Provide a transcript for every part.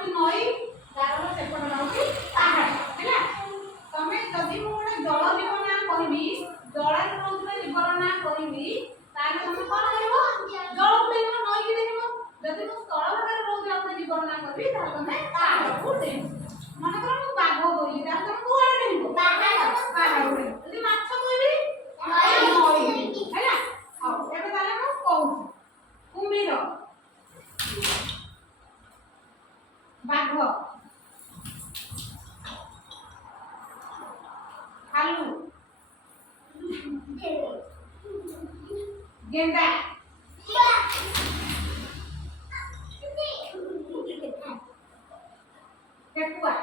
होती नई तार सेपट होती पहाड़ है तमे जदि मु गोटे जल जीव ना कहबी जल रोहुवा जीवर ना कहबी ताले तमे कोन करबो जल को देखबो नई की देखबो जदि मु स्थल भाग रोहुवा अपने जीवर ना कहबी ताले तमे पहाड़ को देखबो मन कर मु बाघ बोली ताले तमे कोन देखबो पहाड़ को जदि माछ कहबी नई है हां एबे ताले मु कहू कुम्भीर बाघ भालू गेंडा केकुआ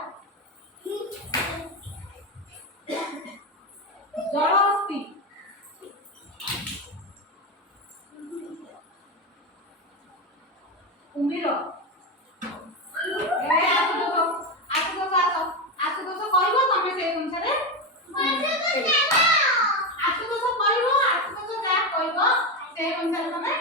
जलहस्ती कुम्भीर आशुतोष कहब तमें से अनुसार आशुतोष कहब आशुतोष जहाँ कहब से अनुसार तमें